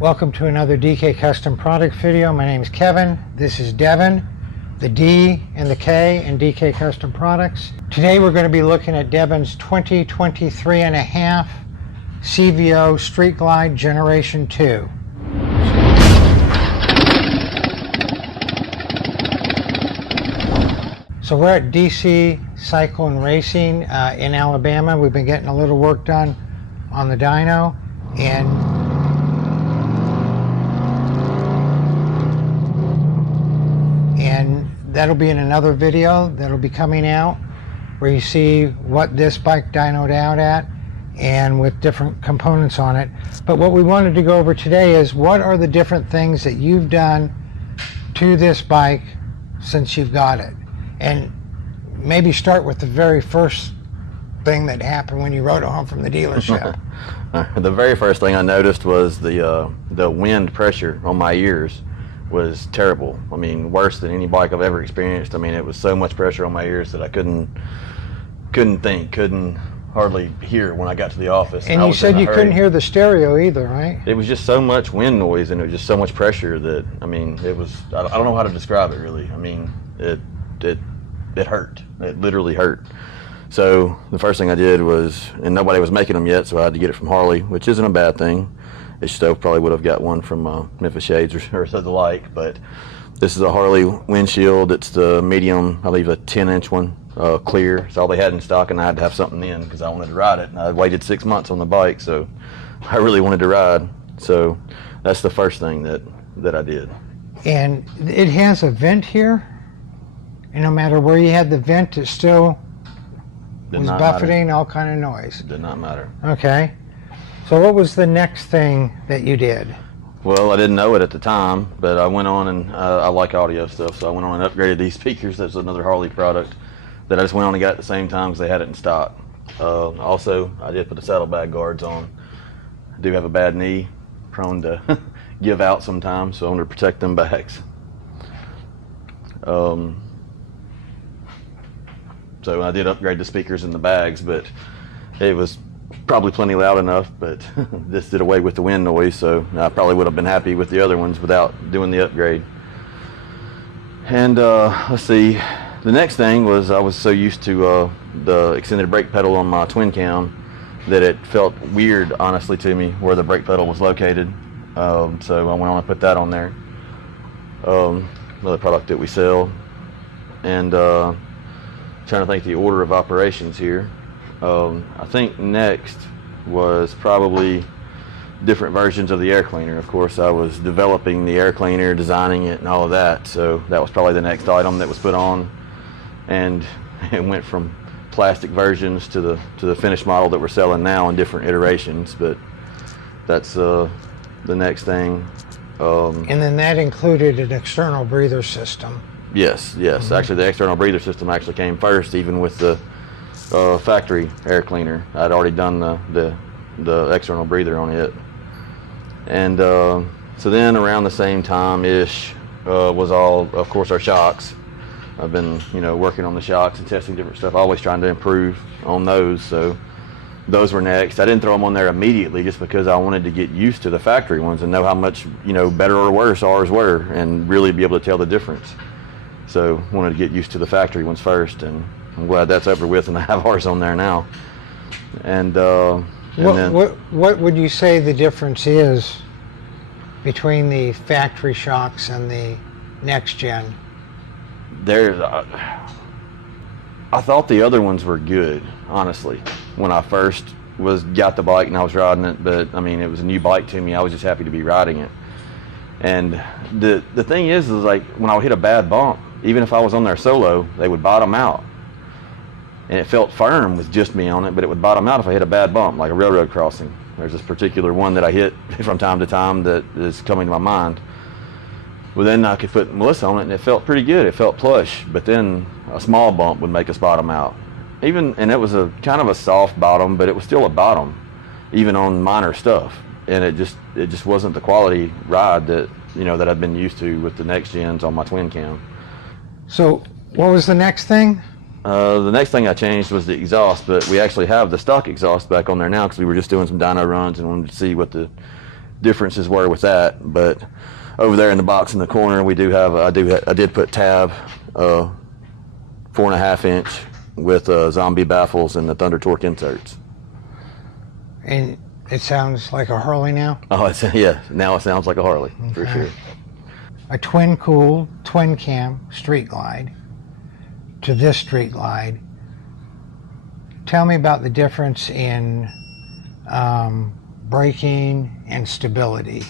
Welcome to another DK Custom Product video. My name is Kevin. This is Devin, the D and the K in DK Custom Products. Today we're going to be looking at Devin's 2023.5 CVO Street Glide Generation 2. So we're at DC Cycle and Racing in Alabama. We've been getting a little work done on the dyno, and that'll be in another video that'll be coming out where you see what this bike dynoed out at and with different components on it. But what we wanted to go over today is what are the different things that you've done to this bike since you've got it, and maybe start with the very first thing that happened when you rode it home from the dealership. The very first thing I noticed was the wind pressure on my ears was terrible. I mean, worse than any bike I've ever experienced. I mean, it was so much pressure on my ears that I couldn't think, couldn't hardly hear when I got to the office. And you said you couldn't hear the stereo either, right? It was just so much wind noise, and it was just so much pressure that, I mean, it was, I don't know how to describe it really. I mean, it hurt. It literally hurt. So the first thing I did was, and nobody was making them yet, so I had to get it from Harley, which isn't a bad thing. I still probably would have got one from Memphis Shades or the like, but this is a Harley windshield. It's the medium, I believe a 10-inch one, clear. It's all they had in stock, and I had to have something in because I wanted to ride it. And I waited 6 months on the bike, so I really wanted to ride. So that's the first thing that I did. And it has a vent here, and no matter where you had the vent, it still was buffeting all kind of noise. It did not matter. Okay. So what was the next thing that you did? Well, I didn't know it at the time, but I went on and I like audio stuff, so I went on and upgraded these speakers. That's another Harley product that I just went on and got at the same time because they had it in stock. Also, I did put the saddlebag guards on. I do have a bad knee, prone to give out sometimes, so I want to protect them bags. So I did upgrade the speakers in the bags, but it was probably plenty loud enough, but this did away with the wind noise, so I probably would have been happy with the other ones without doing the upgrade. And let's see, the next thing was I was so used to the extended brake pedal on my twin cam that it felt weird, honestly, to me where the brake pedal was located. So I went on and put that on there. Another product that we sell. And trying to think the order of operations here. I think next was probably different versions of the air cleaner. Of course, I was developing the air cleaner, designing it, and all of that. So that was probably the next item that was put on, and it went from plastic versions to the finished model that we're selling now in different iterations. But that's the next thing. And then that included an external breather system. Yes. Mm-hmm. Actually, the external breather system actually came first, even with the factory air cleaner. I'd already done the external breather on it. And so then around the same time-ish was all, of course, our shocks. I've been, working on the shocks and testing different stuff, always trying to improve on those. So those were next. I didn't throw them on there immediately just because I wanted to get used to the factory ones and know how much, better or worse ours were and really be able to tell the difference. So wanted to get used to the factory ones first, and I'm glad that's over with and I have ours on there now. And what would you say the difference is between the factory shocks and the next gen? There's I thought the other ones were good, honestly, when I first got the bike and I was riding it, but I mean, it was a new bike to me. I was just happy to be riding it. And the thing is like when I would hit a bad bump, even if I was on there solo, they would bottom out. And it felt firm with just me on it, but it would bottom out if I hit a bad bump, like a railroad crossing. There's this particular one that I hit from time to time that is coming to my mind. Well, then I could put Melissa on it, and it felt pretty good. It felt plush, but then a small bump would make us bottom out. And it was a kind of a soft bottom, but it was still a bottom, even on minor stuff. And it just wasn't the quality ride that that I've been used to with the next gens on my twin cam. So what was the next thing? The next thing I changed was the exhaust, but we actually have the stock exhaust back on there now because we were just doing some dyno runs and wanted to see what the differences were with that. But over there in the box in the corner, we do have I did put tab 4.5 inch with zombie baffles and the Thunder Torque inserts. And it sounds like a Harley now? Oh, yeah, now it sounds like a Harley, for sure. A twin cool, twin cam Street Glide to this Street Glide. Tell me about the difference in braking and stability.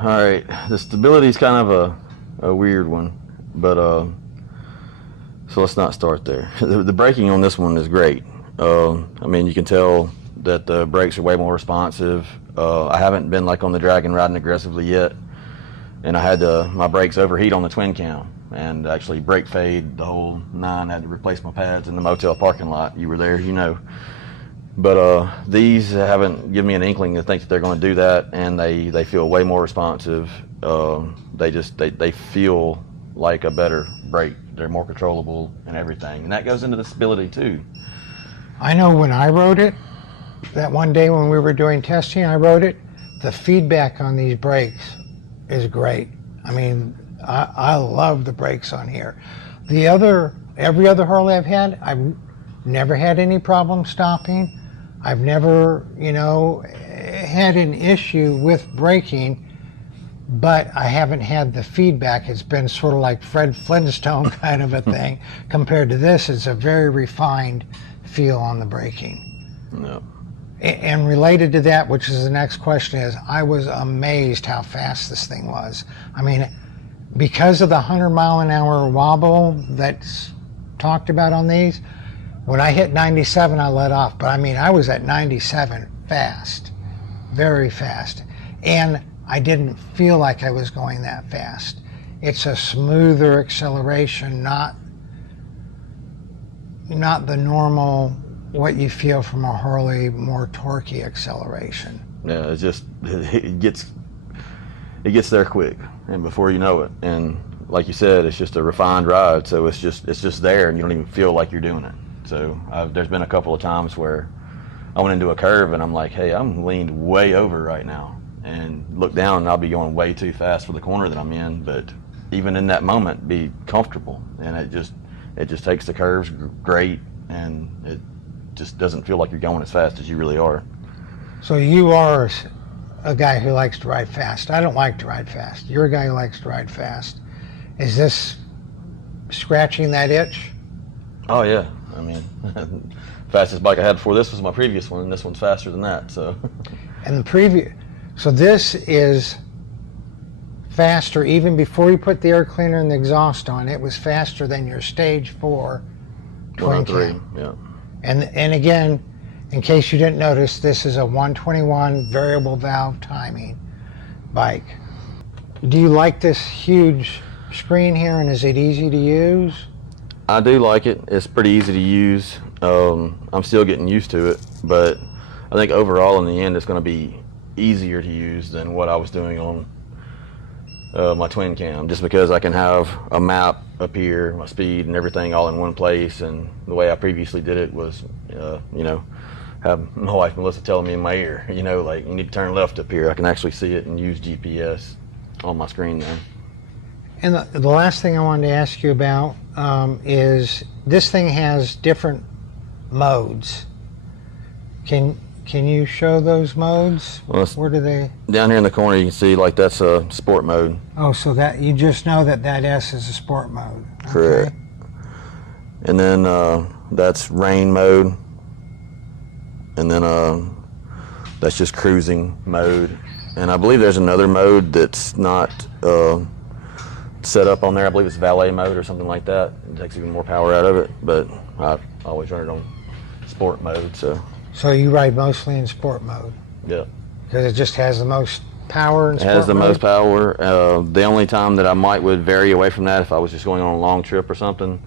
All right, the stability is kind of a weird one, but so let's not start there. The braking on this one is great. I mean, you can tell that the brakes are way more responsive. I haven't been like on the Dragon riding aggressively yet, and I had my brakes overheat on the twin cam and actually brake fade the whole nine. Had to replace my pads in the motel parking lot. You were there, you know. But these haven't given me an inkling to think that they're going to do that, and they feel way more responsive. They feel like a better brake. They're more controllable and everything, and that goes into the stability too. I know when I rode it, that one day when we were doing testing, I rode it, the feedback on these brakes is great. I mean, I love the brakes on here. Every other Harley I've had, I've never had any problem stopping. I've never, had an issue with braking, but I haven't had the feedback. It's been sort of like Fred Flintstone kind of a thing. Compared to this, it's a very refined feel on the braking. No. And related to that, which is the next question, is I was amazed how fast this thing was. I mean, because of the 100-mile-an-hour wobble that's talked about on these, when I hit 97, I let off. But I mean, I was at 97 fast, very fast. And I didn't feel like I was going that fast. It's a smoother acceleration, not the normal, what you feel from a Harley, more torquey acceleration. Yeah, it's just, it gets there quick, and before you know it. And like you said, it's just a refined ride, so it's just there, and you don't even feel like you're doing it. So there's been a couple of times where I went into a curve, and I'm like, hey, I'm leaned way over right now, and look down, and I'll be going way too fast for the corner that I'm in. But even in that moment, be comfortable, and it just takes the curves great, and it just doesn't feel like you're going as fast as you really are. So you are a guy who likes to ride fast. I don't like to ride fast. You're a guy who likes to ride fast. Is this scratching that itch? Oh yeah, I mean, fastest bike I had before this was my previous one, and this one's faster than that. So. And so this is faster even before you put the air cleaner and the exhaust on. It was faster than your stage 4 twin cam. Yeah. And again, in case you didn't notice, this is a 121 variable valve timing bike. Do you like this huge screen here, and is it easy to use? I do like it. It's pretty easy to use. I'm still getting used to it, but I think overall in the end it's going to be easier to use than what I was doing on my twin cam, just because I can have a map up here, my speed and everything all in one place. And the way I previously did it was, have my wife Melissa telling me in my ear, like, you need to turn left up here. I can actually see it and use GPS on my screen there. And the last thing I wanted to ask you about is this thing has different modes. Can you show those modes? Well, where do they? Down here in the corner, you can see like that's a sport mode. Oh, so that you just know that S is a sport mode. Okay. Correct. And then that's rain mode, and then that's just cruising mode. And I believe there's another mode that's not set up on there. I believe it's valet mode or something like that. It takes even more power out of it, but I always run it on sport mode. So you ride mostly in sport mode? Yeah. Because it just has the most power in sport mode? It has the most power. The only time that I would vary away from that, if I was just going on a long trip or something,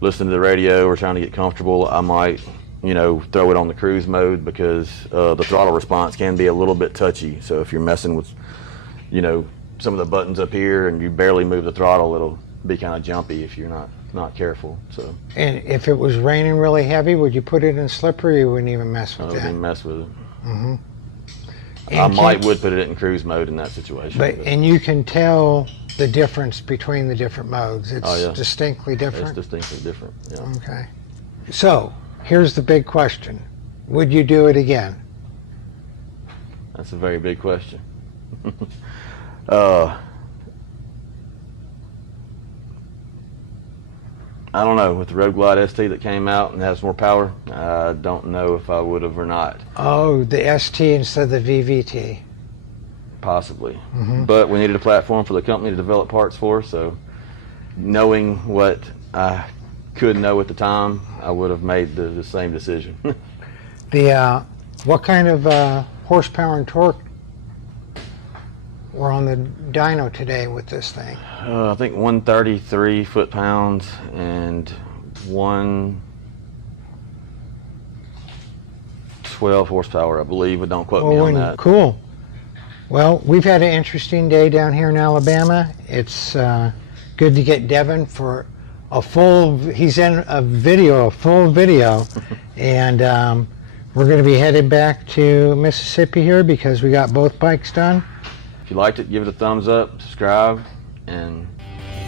listening to the radio or trying to get comfortable, I might, throw it on the cruise mode, because the throttle response can be a little bit touchy. So if you're messing with, some of the buttons up here and you barely move the throttle, it'll be kind of jumpy if you're not careful. So. And if it was raining really heavy, would you put it in slippery, or you wouldn't even mess with I that? wouldn't even mess with it. Mm-hmm. I would put it in cruise mode in that situation. And you can tell the difference between the different modes. It's distinctly different. It's distinctly different. Yeah. Okay. So here's the big question: would you do it again? That's a very big question. I don't know. With the Road Glide ST that came out and has more power, I don't know if I would have or not. Oh, the ST instead of the VVT. Possibly. But we needed a platform for the company to develop parts for, so knowing what I could know at the time, I would have made the same decision. What kind of horsepower and torque were on the dyno today with this thing? I think 133 foot-pounds and 112 horsepower, I believe, but don't quote me on that. Cool. Well, we've had an interesting day down here in Alabama. It's good to get Devin for he's in a full video, and we're going to be headed back to Mississippi here because we got both bikes done. If you liked it, give it a thumbs up, subscribe, and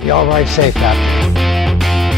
y'all ride safe out there.